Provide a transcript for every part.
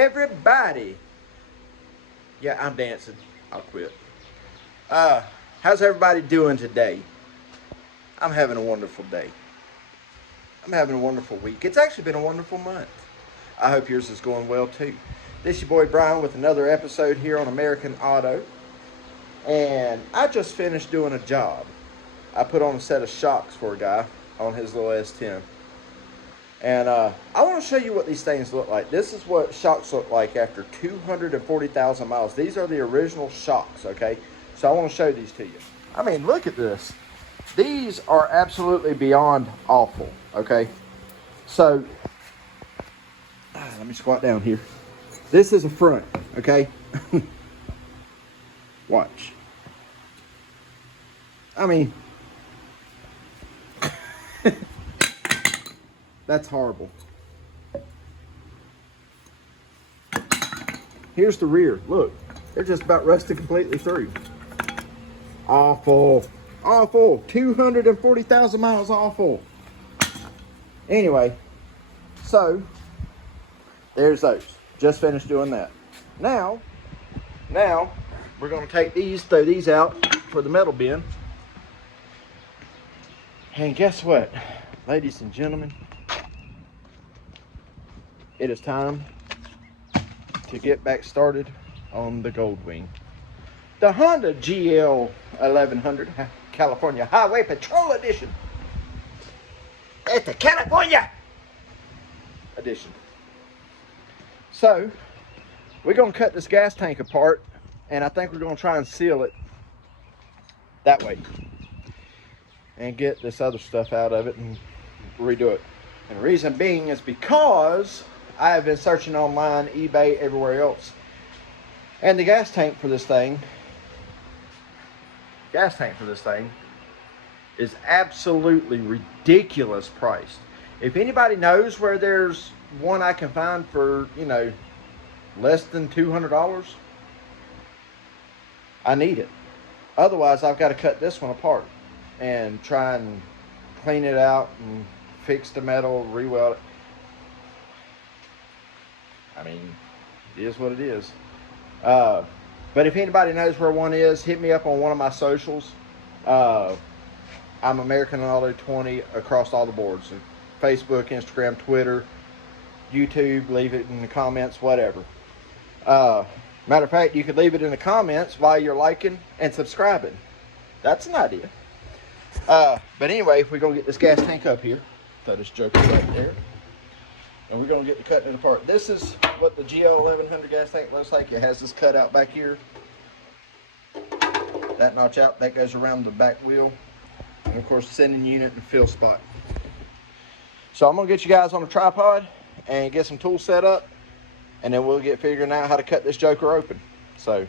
everybody. Yeah, I'm dancing. I'll quit. How's everybody doing today? I'm having a wonderful day. I'm having a wonderful week. It's actually been a wonderful month. I hope yours is going well too. This is your boy Brian with another episode here on American Auto. And I just finished doing a job. I put on a set of shocks for a guy on his little S10. And I want to show you what these things look like. This is what shocks look like after 240,000 miles. These are the original shocks, okay? So I want to show these to you. I mean, look at this. These are absolutely beyond awful, okay? So, let me squat down here. This is a front, okay? Watch. I mean, that's horrible. Here's the rear. Look, they're just about rusted completely through. Awful. Awful. 240,000 miles awful. Anyway, so there's those. Just finished doing that. Now we're going to take these, throw these out for the metal bin. And guess what, ladies and gentlemen? It is time to get back started on the Goldwing. The Honda GL 1100 California Highway Patrol Edition. It's the California Edition. So, we're going to cut this gas tank apart, and I think we're going to try and seal it that way. And get this other stuff out of it and redo it. And the reason being is because I have been searching online, eBay, everywhere else. And the gas tank for this thing is absolutely ridiculous priced. If anybody knows where there's one I can find for, you know, less than $200, I need it. Otherwise, I've got to cut this one apart and try and clean it out and fix the metal, re-weld it. I mean, it is what it is. But if anybody knows where one is, hit me up on one of my socials. I'm American Auto 20 across all the boards. Facebook, Instagram, Twitter, YouTube, leave it in the comments, whatever. Matter of fact, you could leave it in the comments while you're liking and subscribing. That's an idea. But anyway, we're going to get this gas tank up here. Throw this joker right there. And we're going to get the cutting it apart. This is what the GL 1100 gas tank looks like. It has this cut out back here. That notch out, that goes around the back wheel. And of course, the sending unit and fill spot. So I'm going to get you guys on a tripod and get some tools set up. And then we'll get figuring out how to cut this joker open. So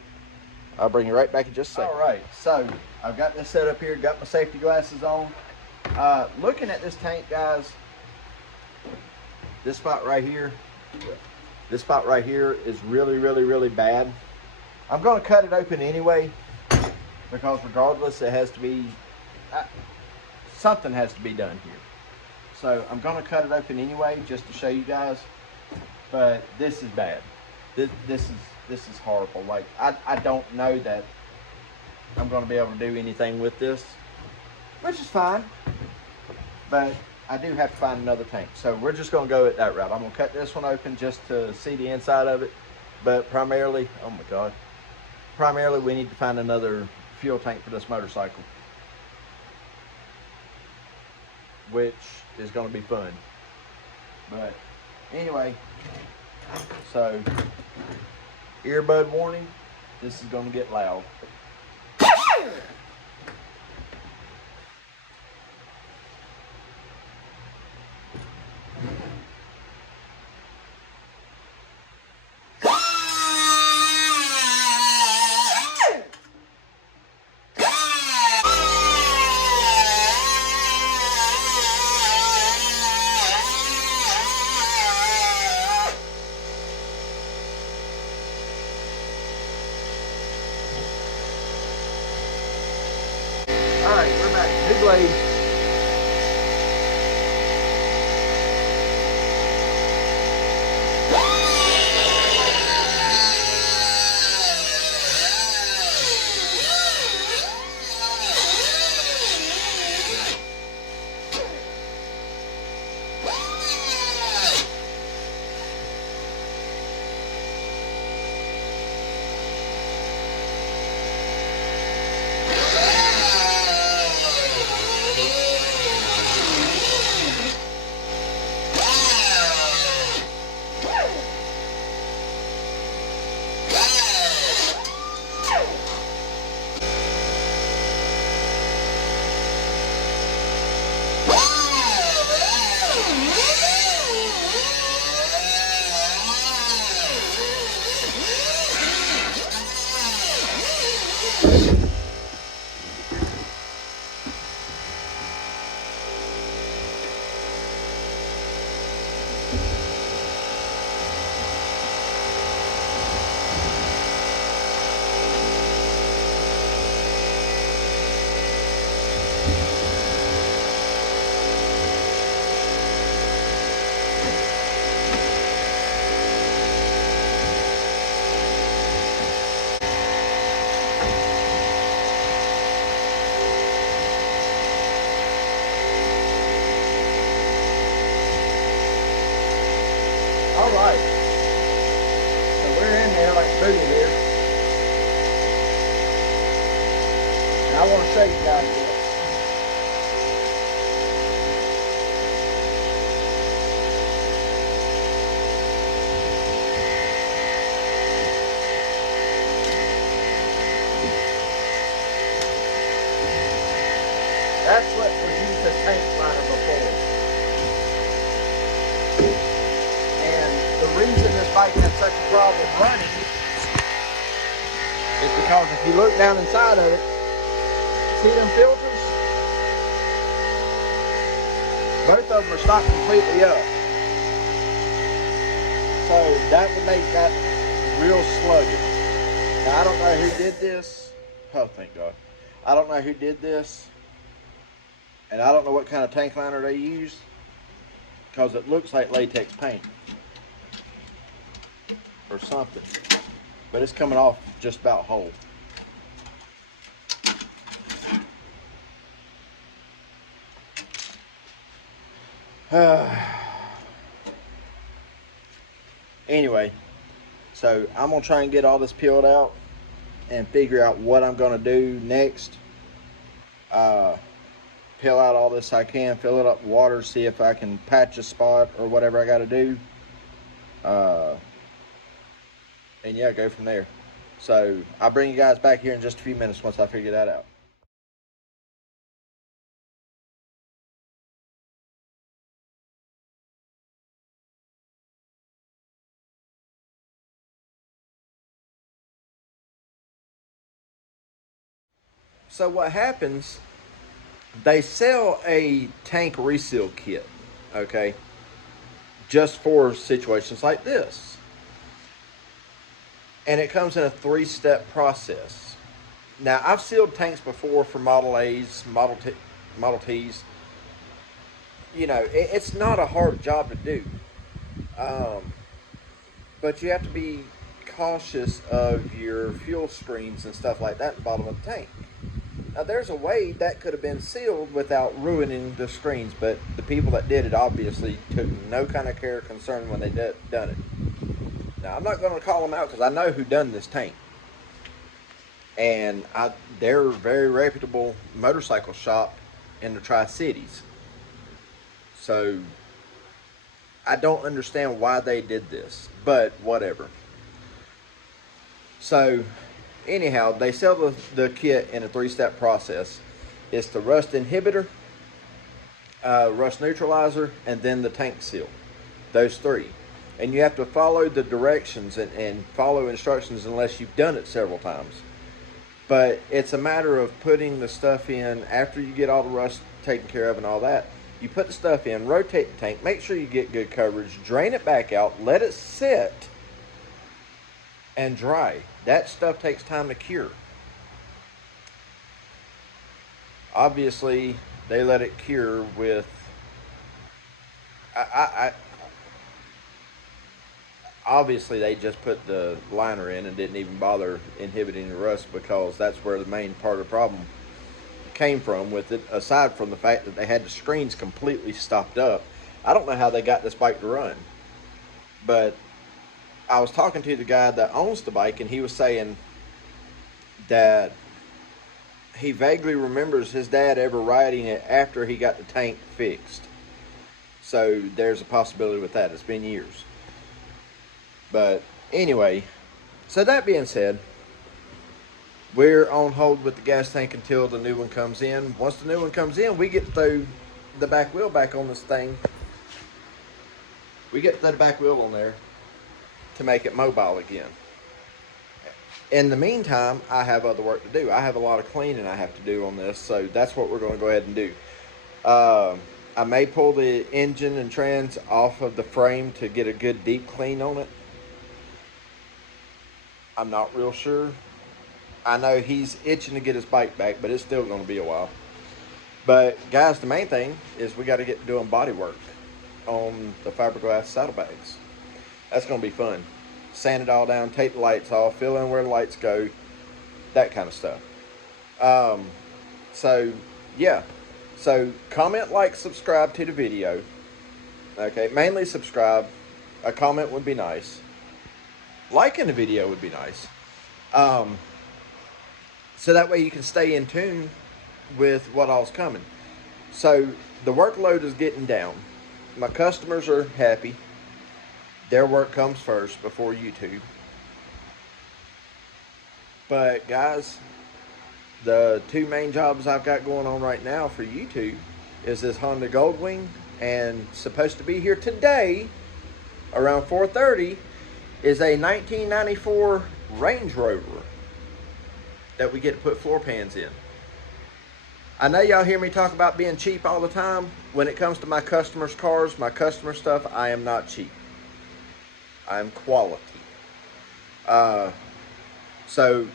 I'll bring you right back in just a second. All right, so I've got this set up here, got my safety glasses on. Looking at this tank, guys, this spot right here is really, really, really bad. I'm going to cut it open anyway, because regardless, it has to be, something has to be done here. So I'm going to cut it open anyway, just to show you guys. But this is bad. This is horrible. Like, I don't know that I'm going to be able to do anything with this, which is fine. But I do have to find another tank. So we're just going to go at that route. I'm going to cut this one open just to see the inside of it. But primarily, oh my God, primarily we need to find another fuel tank for this motorcycle, which is going to be fun. But anyway, so earbud warning, this is going to get loud. Alright, so we're in there like booty here. And I want to show you guys this. That's what was used as tank liner before. And the reason this bike has such a problem running is because if you look down inside of it, see them filters? Both of them are stopped completely up. So that would make that real sluggish. Now I don't know who did this. Oh, thank God. I don't know who did this. And I don't know what kind of tank liner they use, because it looks like latex paint or something. But it's coming off just about whole. Anyway, so I'm going to try and get all this peeled out and figure out what I'm going to do next. Peel out all this I can, fill it up with water, see if I can patch a spot or whatever I got to do. And yeah, go from there. So I'll bring you guys back here in just a few minutes once I figure that out. So what happens, they sell a tank reseal kit, okay, just for situations like this. And it comes in a 3-step process. Now, I've sealed tanks before for Model A's, Model T's. You know, it's not a hard job to do. But you have to be cautious of your fuel screens and stuff like that in the bottom of the tank. Now, there's a way that could have been sealed without ruining the screens, but the people that did it obviously took no kind of care or concern when they done it. Now, I'm not going to call them out because I know who done this tank. And they're a very reputable motorcycle shop in the Tri-Cities. So, I don't understand why they did this, but whatever. So, anyhow, they sell the kit in a 3-step process. It's the rust inhibitor, rust neutralizer, and then the tank seal. Those 3. And you have to follow the directions and follow instructions unless you've done it several times. But it's a matter of putting the stuff in after you get all the rust taken care of and all that. You put the stuff in, rotate the tank, make sure you get good coverage, drain it back out, let it sit and dry. That stuff takes time to cure. Obviously, they let it cure with obviously they just put the liner in and didn't even bother inhibiting the rust, because that's where the main part of the problem came from with it, aside from the fact that they had the screens completely stopped up. I don't know how they got this bike to run, but I was talking to the guy that owns the bike, and he was saying that he vaguely remembers his dad ever riding it after he got the tank fixed. So there's a possibility with that. It's been years. But anyway, so that being said, we're on hold with the gas tank until the new one comes in. Once the new one comes in, we get to throw the back wheel back on this thing. We get the back wheel on there to make it mobile again. In the meantime, I have other work to do. I have a lot of cleaning I have to do on this, so that's what we're going to go ahead and do. I may pull the engine and trans off of the frame to get a good deep clean on it. I'm not real sure. I know he's itching to get his bike back, but it's still going to be a while. But guys, the main thing is we got to get doing body work on the fiberglass saddlebags. That's going to be fun. Sand it all down, take the lights off, fill in where the lights go, that kind of stuff. So yeah, so comment, like, subscribe to the video. Okay, mainly subscribe. A comment would be nice. Liking the video would be nice. So that way you can stay in tune with what all's coming. So the workload is getting down. My customers are happy. Their work comes first before YouTube. But guys, the two main jobs I've got going on right now for YouTube is this Honda Goldwing, and supposed to be here today around 4:30 is a 1994 Range Rover that we get to put floor pans in. I know y'all hear me talk about being cheap all the time. When it comes to my customers' cars, my customer stuff, I am not cheap. I am quality. So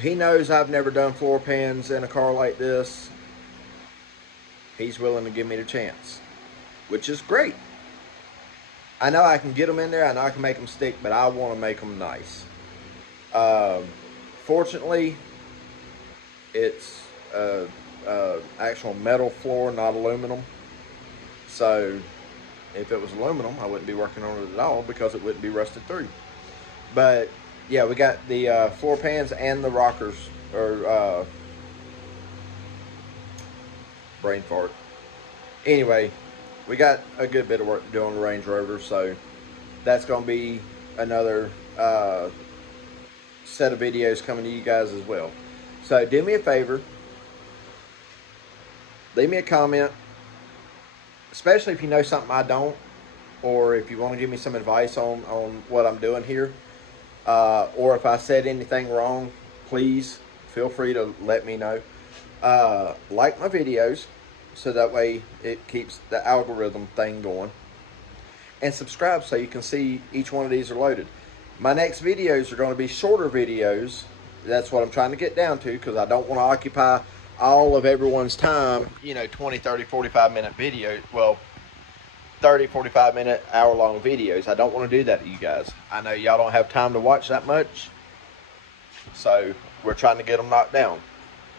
he knows I've never done floor pans in a car like this. He's willing to give me the chance, which is great. I know I can get them in there. I know I can make them stick, but I want to make them nice. Fortunately, it's actual metal floor, not aluminum. So if it was aluminum, I wouldn't be working on it at all because it wouldn't be rusted through. But yeah, we got the floor pans and the rockers, or brain fart. Anyway, we got a good bit of work to do on the Range Rover, so that's going to be another set of videos coming to you guys as well. So do me a favor, leave me a comment, especially if you know something I don't, or if you want to give me some advice on what I'm doing here, or if I said anything wrong, please feel free to let me know. Like my videos, so that way it keeps the algorithm thing going, and subscribe so you can see each one of these are loaded. My next videos are going to be shorter videos. That's what I'm trying to get down to, because I don't want to occupy all of everyone's time, 20, 30, 45 minute videos. Well, 30, 45 minute, hour long videos. I don't want to do that to you guys. I know y'all don't have time to watch that much, so we're trying to get them knocked down.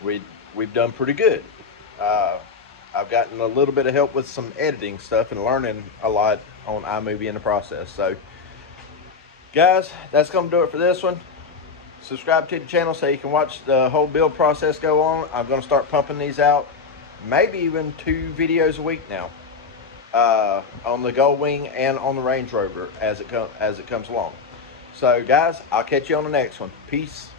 We've done pretty good. I've gotten a little bit of help with some editing stuff and learning a lot on iMovie in the process. So guys, that's going to do it for this one. Subscribe to the channel so you can watch the whole build process go on. I'm going to start pumping these out, maybe even 2 videos a week now, on the Goldwing and on the Range Rover as it comes along. So guys, I'll catch you on the next one. Peace.